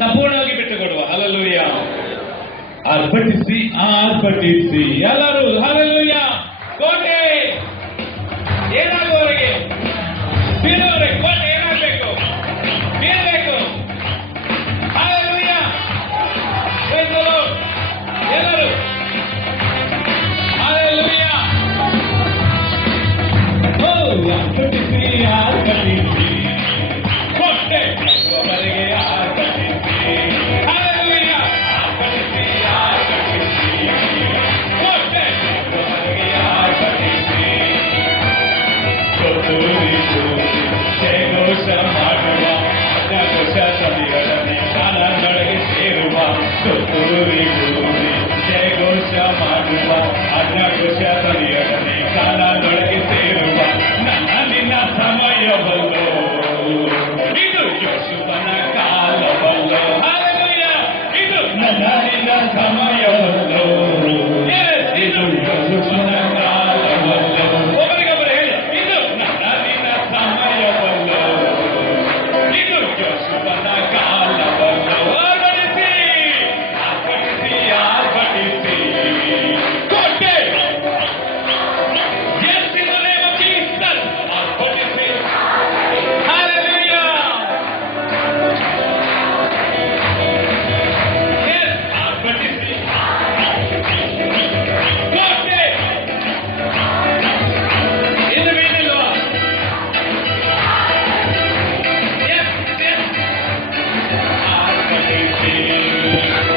ಸಂಪೂರ್ಣವಾಗಿ ಬಿಟ್ಟು ಕೊಡುವ. ಹಲ್ಲೆಲೂಯಾ. ಅರ್ಪಟಿಸಿ ಅರ್ಪಟಿಸಿ ಎಲ್ಲರೂ ಹಲ್ಲೆಲೂಯಾ. ಕೋಟೆ ಏನಾಗುವವರೆಗೆ ಬೀಳುವವರೆಗೆ ಕೋಟೆ ಏನಾಗಬೇಕು? ಬೀಳಬೇಕು. ಹಲ್ಲೆಲೂಯಾ. Praise the lord. ಎಲ್ಲರೂ ಹಲ್ಲೆಲೂಯಾ. ಓ ಅರ್ಪಟಿಸಿ ಅರ್ಪಟಿಸಿ ಕೋಟೆ ಕಟ್ಟುವವರೆಗೆ ಅರ್ಪಟಿಸಿ. ಹಲ್ಲೆಲೂಯಾ. ಅರ್ಪಟಿಸಿ ಅರ್ಪಟಿಸಿ ಕೋಟೆ ಕಟ್ಟುವವರೆಗೆ ಅರ್ಪಟಿಸಿ. ಜಯಘೋಷ ಮಾಡುವ ಅಜಘೋಷ ಸಭೆಯೊಡನೆ ಕಾಲದೊಳಗೆ ಸೇರುವ. ಜಯಘೋಷ ಮಾಡುವ ಅಜಘೋಷ ಸಭೆಯೊಡನೆ ಕಾಲದೊಳಗೆ ಸೇರುವ. ನನ್ನ ನಿನ್ನ ಸಮಯವಲ್ಲೋ ಇದು ಯೇಸುವನ ಕಾಲವಲ್ಲೋ. ಹಲ್ಲೆಲೂಯಾ. ಇದು ನನ್ನ ನಿನ್ನ ಸಮಯವಲ್ಲೋ ಇದು ಯೇಸುವನ ಕಾಲವಲ್ಲೋ. ಒಬ್ಬರಿಗೊಬ್ಬರು ಹೇಳಿ, ಇದು ನನ್ನ ನಿನ್ನ ಸಮಯವಲ್ಲೋ ಇದು ಯೇಸುವನ ಕಾಲವಲ್ಲೋ. ಆರ್ಭಟಿಸಿ ಆರ್ಭಟಿಸಿ ಆರ್ಭಟಿಸಿ ಕೋಟೆ. Yes, in the name of Jesus. ಆರ್ಭಟಿಸಿ. Hallelujah. Yes, ಆರ್ಭಟಿಸಿ ಕೋಟೆ. ಇನ್ನು ಬೀಳಿಲ್ವಾ? Yes, yes. ಆರ್ಭಟಿಸಿ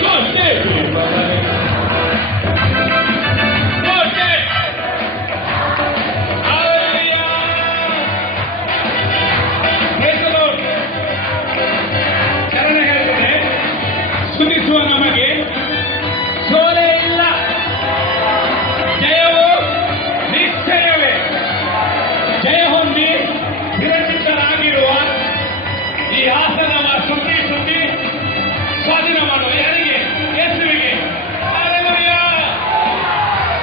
ಕೋಟೆ. ಕೋಟೆ. Hallelujah. Praise the Lord. ಚರಣ ಹೇಳ್ತದೆ, ಸ್ತುತಿಸುವ ನಮಗೆ ಸೋಲೆ ಇಲ್ಲ, ಜಯವು ನಿಶ್ಚಯವೇ. ಜಯ ಹೊಂದಿ ಸ್ಥಿರಚಿತ್ತರಾಗಿರುವ ಈ ಆಸನವ ಸುತ್ತಿ ಸುತ್ತಿ ಸ್ವಾಧೀನ ಮಾಡುವ ಯಾರಿಗೆ? ಯೇಸುವಿಗೆ. ಹಲ್ಲೆಲೂಯಾ.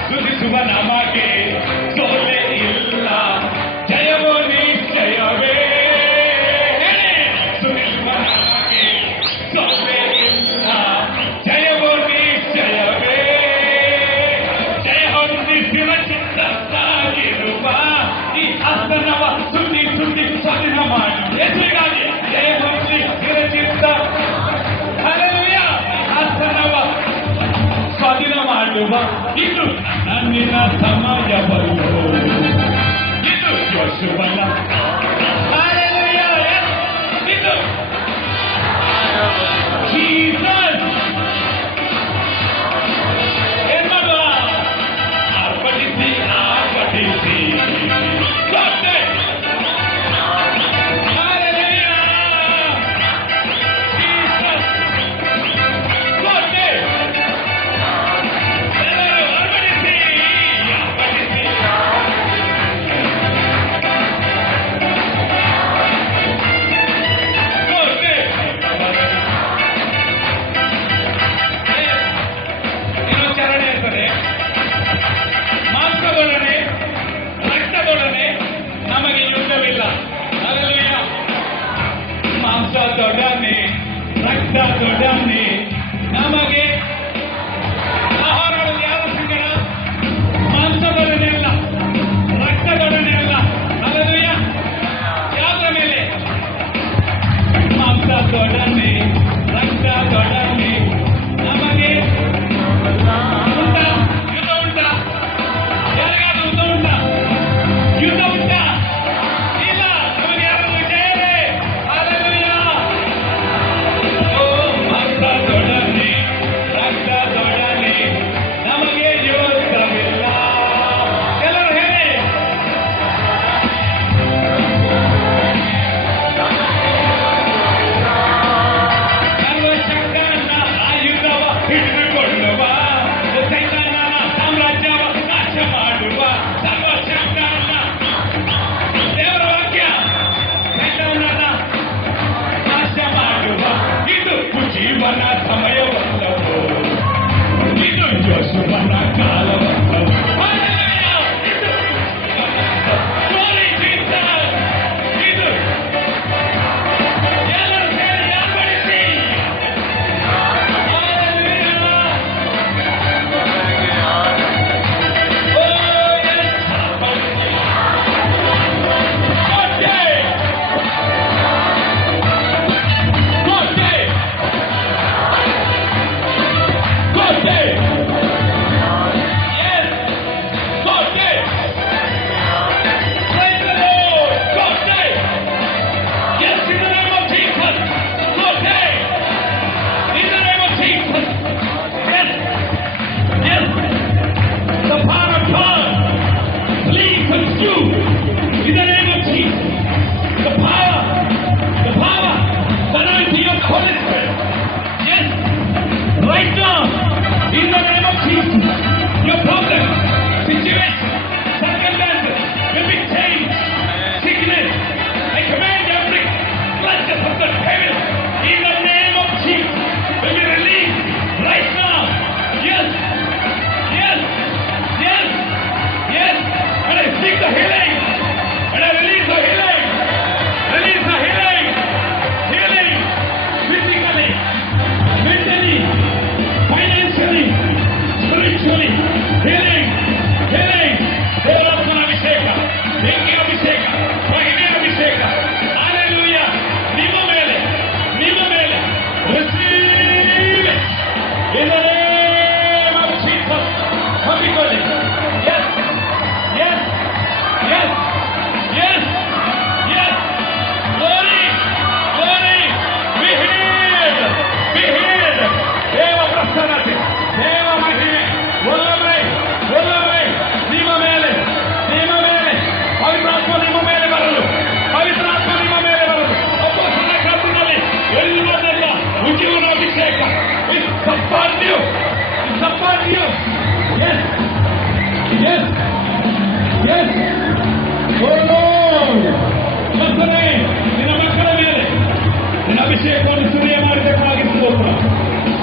ಸ್ತುತಿಸುವ ನಮಗೆ ಸೋಲೆ ಇಲ್ಲ, ಜಯವು ನಿಶ್ಚಯವೇ. ಹೇಳಿ. ಸ್ತುತಿಸುವ ನಮಗೆ ಸೋಲೆ ಇಲ್ಲ, ಜಯವು ನಿಶ್ಚಯವೇ. ಜಯ ಹೊಂದಿ ಸ್ಥಿರಚಿತ್ತರಾಗಿರುವ ಈ ಆಸನವ ಸುತ್ತಿ ಸುತ್ತಿ ಸ್ವಾಧೀನ ಮಾಡಿ ಯೇಸುವಿಗಾಗಿ. ಜಯ ಹೊಂದಿ ಸ್ಥಿರಚಿತ್ತ. ಹಲ್ಲೆಲೂಯಾ. ಆಸನವ ಸ್ವಾಧೀನ ಮಾಡುವ ಇದು ನನ್ನಿನ ಸಮಯವಲ್ಲೋ ಇದು ಯೇಸುವನ. ಹಲ್ಲೆಲೂಯಾ. ಇದು ಜೀಸಸ್. ಏನ್ ಮಾಡುವ? ಅರ್ಪಟಿಸಿ ಅರ್ಪಟಿಸಿ ಕೋಟೆ. ಹಲ್ಲೆಲೂಯಾ. ಜೀಸಸ್. ಕೋಟೆ. ಎಲ್ಲರೂ ಅರ್ಪಟಿಸಿ ಅರ್ಪಟಿಸಿ ಸುರಿಯ ಮಾಡಬೇಕಾಗಿ ಸ್ತೋತ್ರ.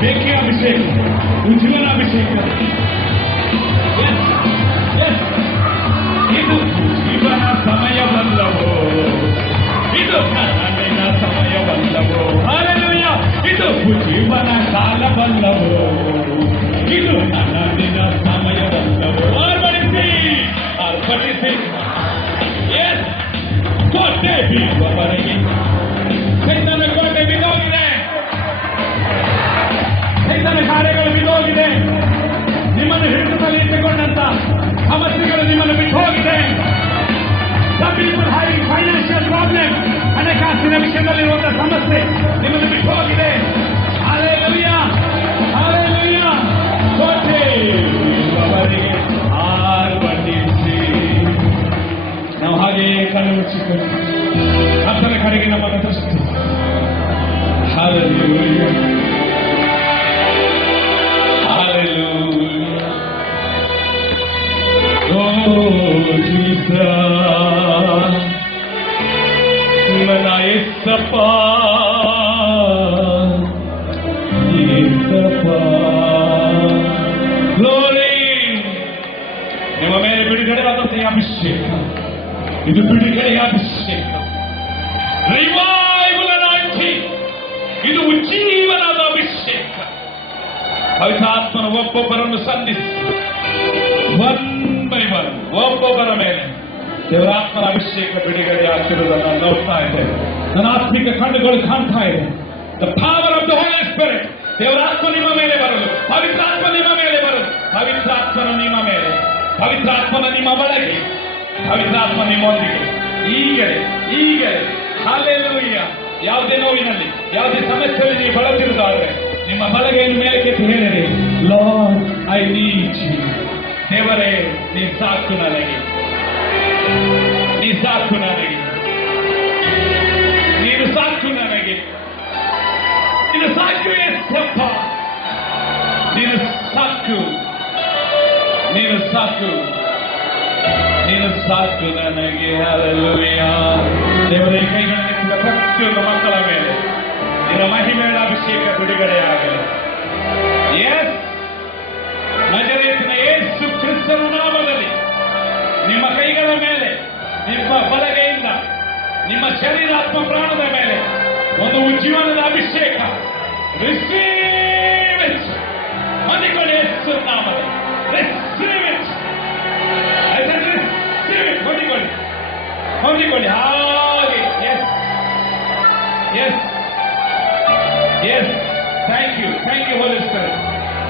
ಬೆಂಕಿಯ ಅಭಿಷೇಕ, ಉಜ್ವಲ ಅಭಿಷೇಕ. ಇದು ಜೀವನ ಸಮಯವಲ್ಲವೋ, ಇದು ನನ್ನ ಸಮಯವಲ್ಲವೋ, ಹಾಲೆಲೂಯಾ. ಇದು ಜೀವನ ಕಾಲವಲ್ಲವೋ, ಇದು ನನ್ನ ಸಮಯವಲ್ಲವೋ. ಅರ್ಪಡಿಸಿ ಕೋಟೆ ಬೀಳುವವರೆಗೆ. ಸೈತನ ಕೋಟೆ ಬಿದ್ದೋಗಿದೆ, ಸೈತನ ಕಾರ್ಯಗಳು ಬಿದ್ದೋಗಿದೆ. ನಿಮ್ಮನ್ನು ಹಿಡಿತದಲ್ಲಿ ಇಟ್ಟುಕೊಂಡಂತ ಸಮಸ್ಯೆಗಳು ನಿಮ್ಮನ್ನು ಬಿಟ್ಟು ಹೋಗಿದೆ. ಫೈನಾನ್ಷಿಯಲ್ ಪ್ರಾಬ್ಲಮ್, ಹಣಕಾಸಿನ ವಿಷಯದಲ್ಲಿರುವಂತಹ ಸಮಸ್ಯೆ ನಿಮ್ಮನ್ನು ಬಿಟ್ಟು ಹೋಗಿದೆ. Hallelujah, hallelujah. ಕೋಟೆ ಬೀಳುವವರೆಗೆ ಆರ್ಭಟಿಸಿ. ನಾವು ಹಾಗೆಯೇ ಕಣ್ಣು ಮುಚ್ಚಿಕೊಂಡು ಕರ್ತನ ಕಡೆಗೆ ನಮ್ಮನ್ನು ದೃಷ್ಟಿ. Hallelujah, hallelujah. ಓ ಜೀಸಸ್, ನನ್ನ ಯೇಸಪ್ಪ, ಯೇಸಪ್ಪ. ಗ್ಲೋರಿ. ನಿಮ್ಮ ಮೇಲೆ ಬಿಡುಗಡೆಯಾದಂತಹ ಅಭಿಷೇಕ, ಇದು ಬಿಡುಗಡೆಯ ಅಭಿಷೇಕ. ರಿವೈವಲ್ ಅನಾಯಿಂಟಿಂಗ್, ಇದು ಉಜ್ಜೀವನದ ಅಭಿಷೇಕ. ಪವಿತ್ರಾತ್ಮನ ಒಬ್ಬೊಬ್ಬರನ್ನು ಸಂಧಿಸಿ ಒನ್ ಬೈ ಒನ್ ಒಬ್ಬೊಬ್ಬರ ಮೇಲೆ ದೇವರಾತ್ಮನ ಅಭಿಷೇಕ ಬಿಡುಗಡೆ ಆಗ್ತಿರುವುದನ್ನು ನಾನು ನೋಡ್ತಾ ಇದ್ದೇನೆ. ನನ್ನ ಆತ್ಮಿಕ ಕಣ್ಣುಗಳು ಕಾಣ್ತಾ ಇದೆ. The power of the Holy Spirit. ದೇವರಾತ್ಮ ನಿಮ್ಮ ಮೇಲೆ ಬರಲು, ಪವಿತ್ರಾತ್ಮ ನಿಮ್ಮ ಮೇಲೆ ಬರಲು, ಪವಿತ್ರಾತ್ಮನ ನಿಮ್ಮ ಮೇಲೆ, ಪವಿತ್ರಾತ್ಮನ ನಿಮ್ಮ ಒಳಗೆ, ಪವಿತ್ರಾತ್ಮ ನಿಮ್ಮೊಂದಿಗೆ ಈಗಲೇ ಈಗಲೇ. ಹಾಲೆಲೂಯಾ. ಯಾವುದೇ ನೋವಿನಲ್ಲಿ, ಯಾವುದೇ ಸಮಸ್ಯೆಯಲ್ಲಿ ನೀವು ಬಳಲಿರುವುದಾದ್ರೆ ನಿಮ್ಮ ಬಲಗೆಯನ್ನು ಮೇಲಕ್ಕೆತ್ತಿ ಹೇಳಿರಿ, ಲಾರ್ಡ್ ಐ ನೀಡ್ ಯು. ದೇವರೇ, ನೀ ಸಾಕು ನನಗೆ, ನೀ ಸಾಕು ನನಗೆ, ನೀನು ಸಾಕು ನನಗೆ, ನೀನು ಸಾಕು ಯೇಸಪ್ಪ, ನೀನು ಸಾಕು, ನೀನು ಸಾಕು, ನೀನು ಸಾಕು ನನಗೆ. ಹಲ್ಲೆಲೂಯಾ. ದೇವರ ಕೈಗಳಿಂದ ಪ್ರತಿಯೊಂದು ಮಕ್ಕಳ ಮೇಲೆ ನಿನ್ನ ಮಹಿಮೆಯ ಅಭಿಷೇಕ ಬಿಡುಗಡೆಯಾಗಲಿ. ಎಸ್, ನಜರೇತಿನ ಯೇಸು ಕ್ರಿಸ್ತನ ನಾಮದಲ್ಲಿ ನಿಮ್ಮ ಕೈಗಳ ಮೇಲೆ, ನಿಮ್ಮ ಬಲಗೈಯಿಂದ ನಿಮ್ಮ ಶರೀರಾತ್ಮ ಪ್ರಾಣದ ಮೇಲೆ ಒಂದು ಉಜ್ಜೀವನದ ಅಭಿಷೇಕ. Receive it. ಹೊಂದಿಕೊಳ್ಳಿ ಯೇಸು ನಾಮದಲ್ಲಿ. Receive it. Receive it. ಹೊಂದಿಕೊಳ್ಳಿ, ಹೊಂದಿಕೊಳ್ಳಿ. ಹಾಗೆ. Yes, yes, yes. Thank you, thank you Holy Spirit,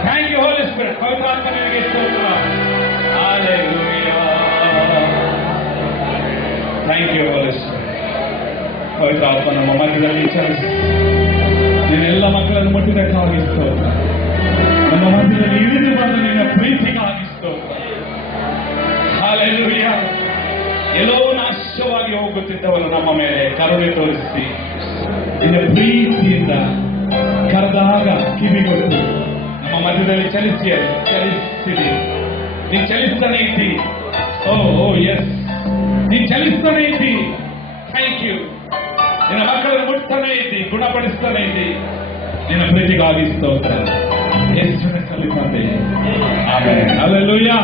thank you Holy Spirit. ಪವಿತ್ರಾತ್ಮ ನಿಮಗೆ ಸ್ತೋತ್ರ. Hallelujah. Thank you Holy Spirit. ಪವಿತ್ರಾತ್ಮ ನಮ್ಮ ಮಧ್ಯದಲ್ಲಿ ಚಲಿಸಿ ನಿನ್ನೆಲ್ಲ ಮಕ್ಕಳನ್ನು ಮುಟ್ಟಿದಕ್ಕಾಗಿ ಸ್ತೋತ್ರ. ನಮ್ಮ ಮಧ್ಯದಲ್ಲಿ ಇಳಿದು ಬಂದು ನಿನ್ನ ಪ್ರೀತಿಗಾಗಿ ಸ್ತೋತ್ರ. ಹಾಲೆಲೂಯಾ. ಎಲ್ಲೋ ನಾಶವಾಗಿ ಹೋಗುತ್ತಿದ್ದವರು ನಮ್ಮ ಮೇಲೆ ಕರುಣೆ ತೋರಿಸಿ ನಿನ್ನ ಪ್ರೀತಿಯಿಂದ ಕರೆದಾಗ ಕಿವಿಗೊಟ್ಟು ನಮ್ಮ ಮಧ್ಯದಲ್ಲಿ ಚಲಿಸಿದೆ. ನೀನು ಚಲಿಸ್ತಾನೆ ಇದ್ದಿ. ಓ ಎಸ್, ನೀನು ಚಲಿಸ್ತಾನೆ ಇದ್ದಿ. Thank you. ನಿನ್ನ ಮಕ್ಕಳನ್ನು ಮುಟ್ತಾನೆ ಇದ್ದಿ, ಗುಣಪಡಿಸ್ತಾನೆ ಇದ್ದಿ. ನಿನ್ನ ಪ್ರೀತಿಗಾಗಿ ಸ್ತೋತ್ರ. ಯೇಸುವಿನ ಸಲ್ಲಿಸುತ್ತೇನೆ. ಆಮೆನ್. ಹಲ್ಲೆಲೂಯಾ.